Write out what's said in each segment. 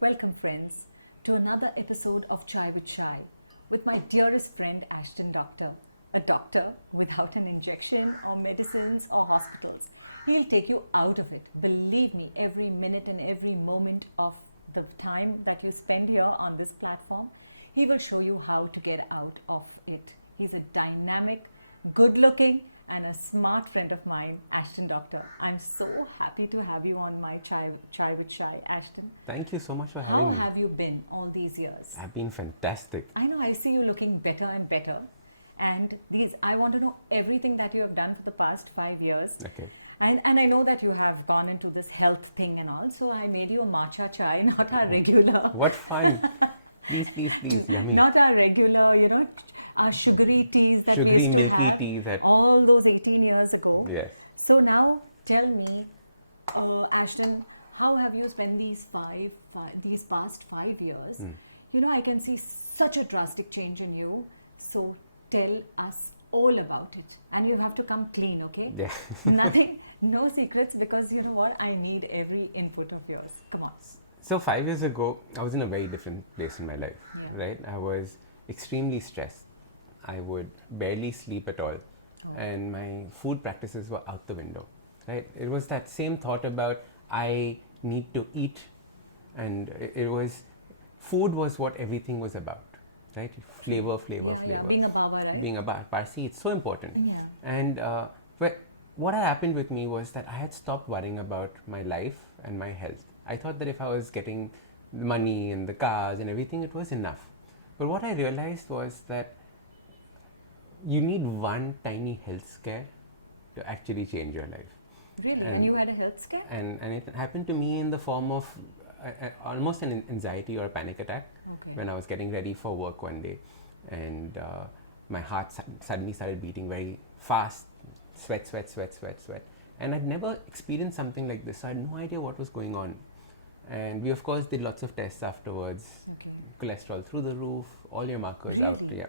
Welcome, friends, to another episode of Chai with Chai with my dearest friend Ashton Doctor. A doctor without an injection or medicines or hospitals. He'll take you out of it. Believe me, every minute and every moment of the time that you spend here on this platform, he will show you how to get out of it. He's a dynamic, good-looking, and a smart friend of mine, Ashton Doctor. I'm so happy to have you on my Chai with Chai, Ashton. Thank you so much for having me. How have you been all these years? I've been fantastic. I know, I see you looking better and better. And I want to know everything that you have done for the past 5 years. Okay. And I know that you have gone into this health thing and all. So I made you a matcha chai, not our regular. What fun. Please. Yummy. Not our regular, our sugary teas that we used to have all those 18 years ago. Yes. So now tell me, Ashton, how have you spent these past 5 years? I can see such a drastic change in you. So tell us all about it. And you have to come clean, okay? Yeah. Nothing, no secrets, because you know what? I need every input of yours. Come on. So 5 years ago, I was in a very different place in my life, Yeah. right? I was extremely stressed. I would barely sleep at all. Oh. And my food practices were out the window, right? It was that same thought about I need to eat, and food was what everything was about, right? Flavor. Yeah, being a Baba, right? Being a Parsi, it's so important. Yeah. And but what had happened with me was that I had stopped worrying about my life and my health. I thought that if I was getting money and the cars and everything, it was enough. But what I realized was that you need one tiny health scare to actually change your life. Really? And you had a health scare? And it happened to me in the form of almost an anxiety or a panic attack. Okay. When I was getting ready for work one day, and my heart suddenly started beating very fast, sweat, and I'd never experienced something like this, so I had no idea what was going on. And we of course did lots of tests afterwards. Okay. Cholesterol through the roof, all your markers Really? out. Yeah.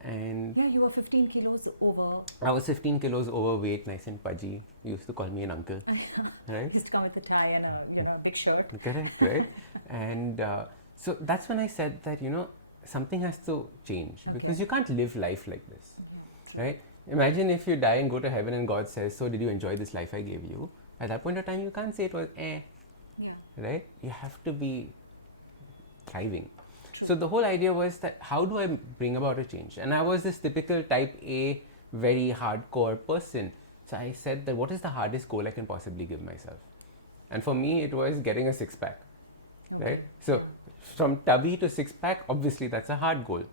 And yeah, you were 15 kilos over. I was 15 kilos overweight, nice and pudgy. You used to call me an uncle. Right? Used to come with a tie and a big shirt. Correct, right? And so that's when I said that, something has to change. Okay. Because you can't live life like this. Yeah, true. Right? Imagine if you die and go to heaven and God says, so did you enjoy this life I gave you? At that point of time, you can't say it was Yeah. right? You have to be thriving. True. So the whole idea was that how do I bring about a change? And I was this typical type A, very hardcore person. So I said that what is the hardest goal I can possibly give myself? And for me, it was getting a six-pack. Okay. Right? So yeah. from tubby to six-pack, obviously that's a hard goal.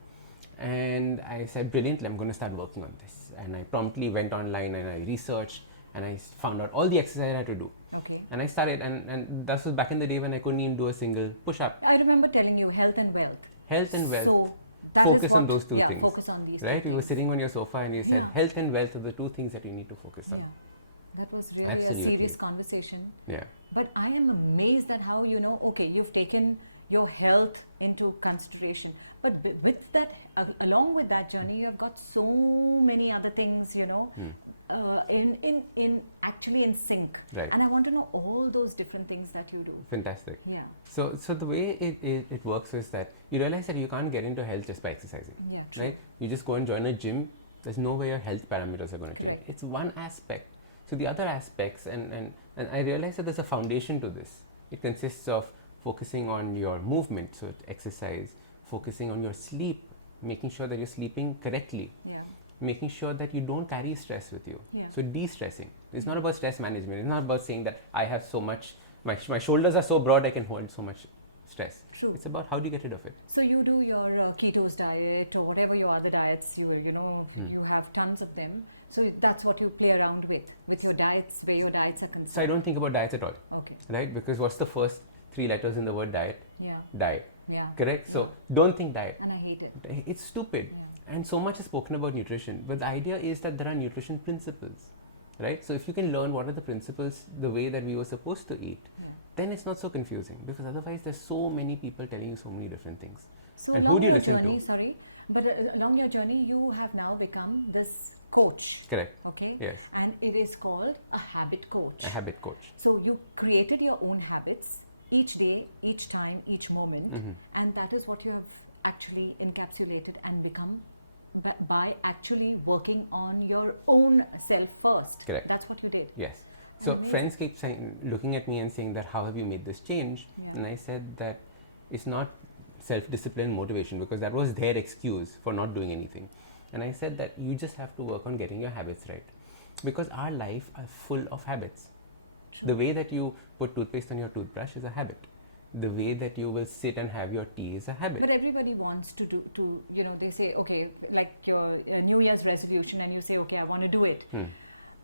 And I said, brilliant, I'm going to start working on this. And I promptly went online and I researched and I found out all the exercise I had to do. Okay. And I started, and that was back in the day when I couldn't even do a single push-up. I remember telling you health and wealth. Health and wealth. So that focus is what. on those two things. Focus on these two right? things. You were sitting on your sofa and you said health and wealth are the two things that you need to focus on. Yeah. That was really Absolutely. a serious conversation. Yeah. But I am amazed at how, okay, you've taken your health into consideration. But with that, along with that journey, you have got so many other things, actually in sync. Right. And I want to know all those different things that you do. Fantastic. Yeah. So the way it works is that you realize that you can't get into health just by exercising. Yeah, true. Right? You just go and join a gym. There's no way your health parameters are going to Correct. change. It's one aspect. So the other aspects, and I realized that there's a foundation to this. It consists of focusing on your movement, so exercise, focusing on your sleep, making sure that you're sleeping correctly, Yeah. making sure that you don't carry stress with you. Yeah. So de-stressing. It's not about stress management. It's not about saying that I have so much, my shoulders are so broad I can hold so much stress. True. It's about how do you get rid of it. So you do your ketos diet or whatever your other diets, you have tons of them. So that's what you play around with your diets, where your diets are concerned. So I don't think about diets at all. Okay. Right? Because what's the first 3 letters in the word diet? Yeah. Diet. Yeah. Correct? So Yeah. don't think diet. And I hate it. It's stupid. Yeah. And so much is spoken about nutrition. But the idea is that there are nutrition principles. Right? So if you can learn what are the principles, the way that we were supposed to eat, then it's not so confusing, because otherwise there's so many people telling you so many different things. So And along your journey, along your journey, you have now become this coach. Correct. Okay. Yes. And it is called a habit coach. A habit coach. So you created your own habits, each day, each time, each moment, and that is what you have actually encapsulated and become by actually working on your own self first. Correct. That's what you did. Yes. And So amazing. friends keep saying, looking at me and saying that, how have you made this change? Yeah. And I said that it's not self-discipline, motivation, because that was their excuse for not doing anything. And I said that you just have to work on getting your habits right, because our life are full of habits. True. The way that you put toothpaste on your toothbrush is a habit. The way that you will sit and have your tea is a habit. But everybody wants to they say, okay, like your New Year's resolution, and you say, okay, I want to do it.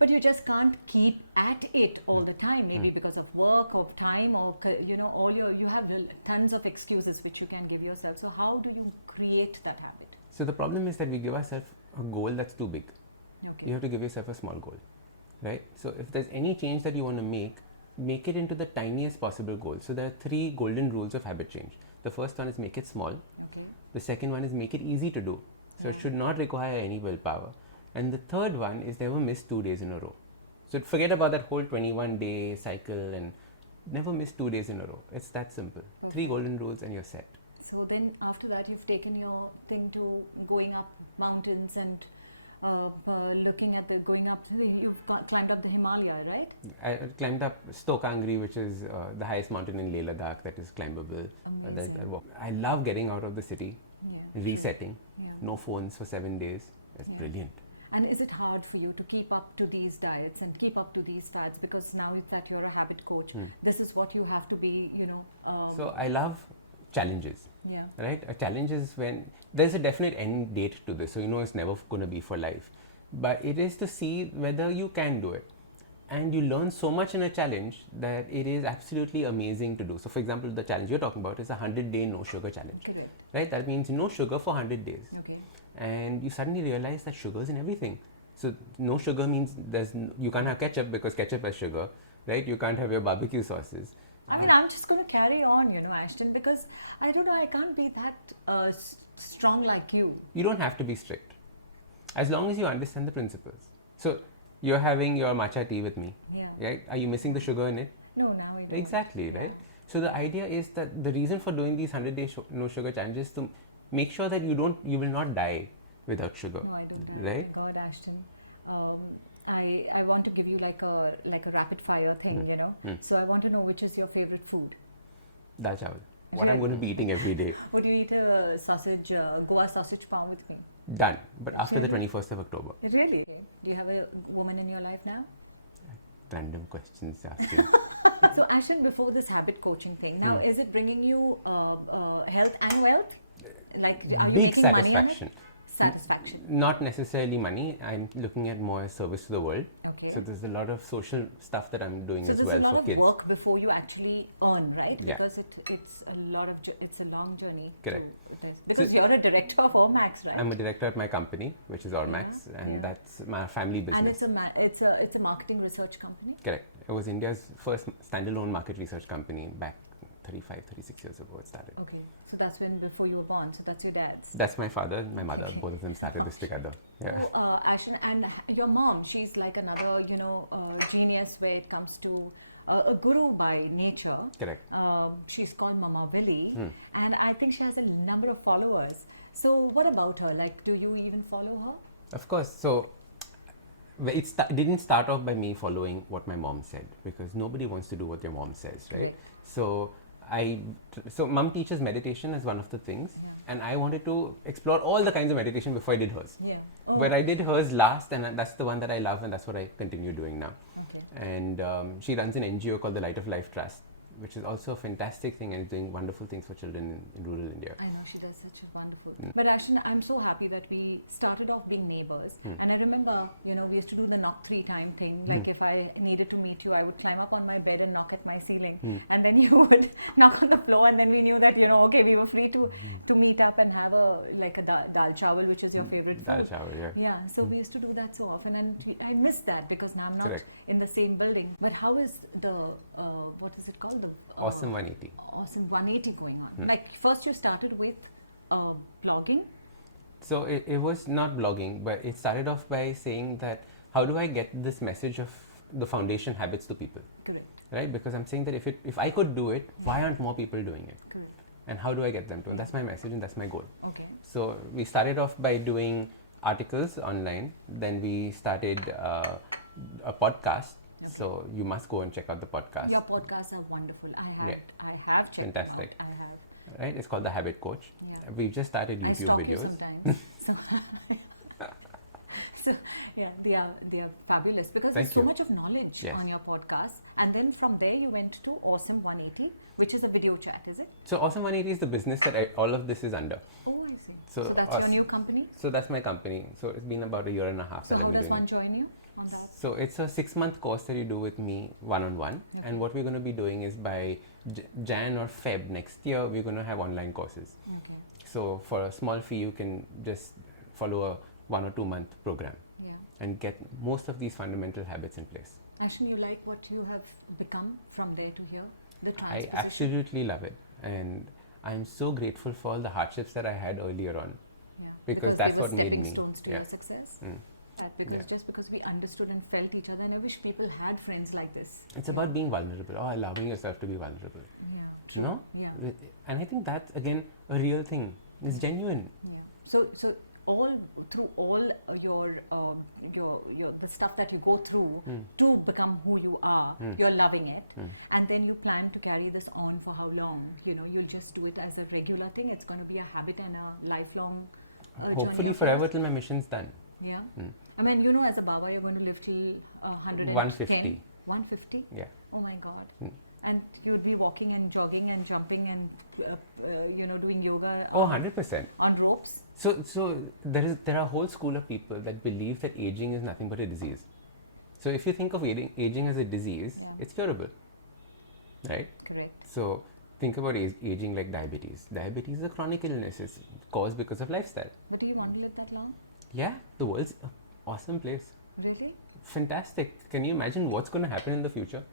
But you just can't keep at it all the time, maybe because of work or time, or you have tons of excuses which you can give yourself. So how do you create that habit? So the problem is that we give ourselves a goal that's too big. Okay. You have to give yourself a small goal, right? So if there's any change that you want to make it into the tiniest possible goal. So there are 3 golden rules of habit change. The first one is make it small. Okay. The second one is make it easy to do. So it should not require any willpower. And the third one is never miss 2 days in a row. So forget about that whole 21-day cycle and never miss 2 days in a row. It's that simple. Perfect. 3 golden rules and you're set. So then after that, you've taken your thing to going up mountains and looking at you've climbed up the Himalaya, right? I climbed up Stokangri, which is the highest mountain in Leh Ladakh that is climbable. Amazing. I love getting out of the city, Yeah. resetting, Yeah. no phones for 7 days. It's brilliant. And is it hard for you to keep up to these diets and keep up to these fads? Because now it's that you're a habit coach, this is what you have to be, So I love challenges. Yeah. Right? A challenge is when there's a definite end date to this, so it's never going to be for life. But it is to see whether you can do it. And you learn so much in a challenge that it is absolutely amazing to do. So for example, the challenge you're talking about is a 100-day no sugar challenge. Correct. Right? That means no sugar for 100 days. Okay. And you suddenly realize that sugar is in everything. So no sugar means you can't have ketchup because ketchup has sugar, right? You can't have your barbecue sauces. I mean, I'm just going to carry on, Ashton, because I don't know, I can't be that strong like you. You don't have to be strict, as long as you understand the principles. So you're having your matcha tea with me. Yeah. Right? Are you missing the sugar in it? No, now I don't. Exactly, Yeah. right? So the idea is that the reason for doing these 100-day no sugar challenges is to make sure that you will not die without sugar. No, I don't die. Right? Oh my God, Ashton. I want to give you like a rapid fire thing, So I want to know, which is your favorite food? Dal chawal. What Really? I'm going to be eating every day. Would you eat a sausage, Goa sausage pav with me? Done. But after the Really? 21st of October. Really? Okay. Do you have a woman in your life now? Random questions asking. So Ashton, before this habit coaching thing, now is it bringing you health and wealth? Like, are you Big making money on it? satisfaction. Satisfaction. Not necessarily money. I'm looking at more as service to the world. Okay. So there's a lot of social stuff that I'm doing. So as there's well a lot for of kids. work before you actually earn, right? Yeah. Because it's a lot of it's a long journey Correct. to this. Because you're a director of Ormax, right? I'm a director at my company, which is Ormax, Yeah, and yeah. that's my family business. And it's a marketing research company. Correct. It was India's first standalone market research company back 36 years ago it started. Okay, so that's when before you were born. So that's your dad's. That's my father, my mother. Okay. Both of them started this together. Yeah. So, Ashton, and your mom, she's like another, genius where it comes to a guru by nature. Correct. She's called Mama Willie, and I think she has a number of followers. So, what about her? Like, do you even follow her? Of course. So it didn't start off by me following what my mom said, because nobody wants to do what your mom says, right? Correct. So mom teaches meditation as one of the things, Yeah. and I wanted to explore all the kinds of meditation before I did hers. Yeah. Oh. But I did hers last, and that's the one that I love, and that's what I continue doing now. Okay. And she runs an NGO called the Light of Life Trust, which is also a fantastic thing and is doing wonderful things for children in rural India. I know, she does such a wonderful thing. But Ashton, I'm so happy that we started off being neighbors. And I remember, we used to do the knock 3 time thing. Like if I needed to meet you, I would climb up on my bed and knock at my ceiling. And then you would knock on the floor, and then we knew that, okay, we were free to meet up and have a dal chawal, which is your favorite food. Dal chawal, yeah. Yeah, so we used to do that so often, and I miss that because now I'm not Correct. in the same building. But how is the, what is it called? The Awesome 180. Awesome 180 going on. Like first you started with blogging. So it was not blogging, but it started off by saying that how do I get this message of the foundation habits to people, Correct. right? Because I'm saying that if I could do it, why aren't more people doing it? Correct. And how do I get them to? And Yeah. that's my message and that's my goal. Okay. So we started off by doing articles online. Then we started a podcast. Okay. So you must go and check out the podcast. Your podcasts are wonderful. I have checked them out. Fantastic. I have. Right? It's called The Habit Coach. Yeah. We've just started YouTube I stalk videos. you sometimes. So yeah, they are fabulous because there's Thank so you. much of knowledge Yes. on your podcast. And then from there you went to Awesome 180, which is a video chat, is it? So Awesome 180 is the business that all of this is under. Oh, I see. So So that's your new company. So that's my company. So it's been about a year and a half. So that how I've does been one doing it. join you on that? So it's a 6-month course that you do with me one-on-one. Okay. And what we're going to be doing is by Jan or Feb next year, we're going to have online courses. Okay. So for a small fee, you can just follow a 1 or 2 month program Yeah. and get most of these fundamental habits in place. Ashton, you like what you have become from there to here? The I transposition? absolutely love it. And I'm so grateful for all the hardships that I had earlier on. Yeah. because Because they that's were what made stepping me- stones to yeah. your success? Mm. That because Yeah. just because we understood and felt each other, and I wish people had friends like this. It's you about know? being vulnerable or allowing yourself to be vulnerable. Yeah, You true. know? Yeah, And I think that's, again, a real thing. It's Yeah. genuine. yeah. So all through all your the stuff that you go through Mm. to become who you are, Mm. you're loving it, Mm. and then you plan to carry this on for how long? You know, you'll just do it as a regular thing. It's going to be a habit and a lifelong journey Hopefully of forever yours. till my mission's done. Yeah. Mm. I mean, you know, as a Baba, you're going to live till 110. 150. 150? Yeah. Oh my God. Mm. And you'd be walking and jogging and jumping and, doing yoga Oh, on, 100%. on ropes. So there are a whole school of people that believe that aging is nothing but a disease. So if you think of aging as a disease, Yeah. it's curable, right? Correct. So think about aging like diabetes. Diabetes is a chronic illness. It's caused because of lifestyle. But do you want to live that long? Yeah, the world's an awesome place. Really? Fantastic. Can you imagine what's going to happen in the future?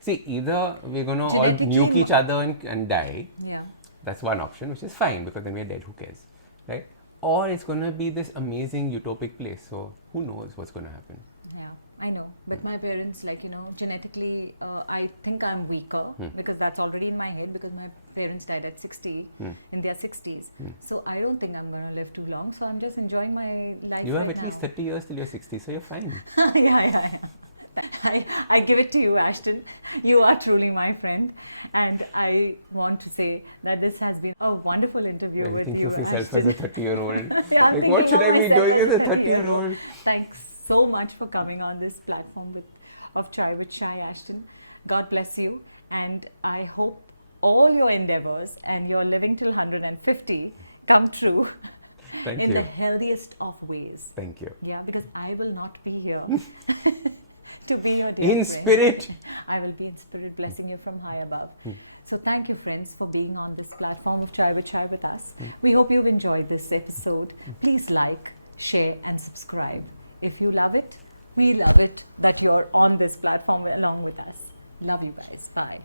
See, either we're going to all Genetically nuke each other and die. Yeah. That's one option, which is fine because then we're dead. Who cares, right? Or it's going to be this amazing utopic place. So who knows what's going to happen? Yeah, I know. But my parents, genetically, I think I'm weaker because that's already in my head because my parents died at 60, in their 60s. So I don't think I'm going to live too long. So I'm just enjoying my life You have right at now. least 30 years till you're 60, so you're fine. Yeah. I give it to you, Ashton. You are truly my friend, and I want to say that this has been a wonderful interview with Think you, of yourself Ashton. as a 30-year-old. Yeah, I'm Like, thinking what of should I be myself doing as a 30-year-old. 30-year-old? Thanks so much for coming on this platform of Chai with Shai, Ashton. God bless you, and I hope all your endeavors and your living till 150 come true Thank in you. the healthiest of ways. Thank you. Yeah, because I will not be here to be your dear In friend. spirit. I will be in spirit blessing you from high above. So thank you, friends, for being on this platform of Chai with us. We hope you've enjoyed this episode. Please like, share and subscribe. If you love it, we love it that you're on this platform along with us. Love you guys. Bye.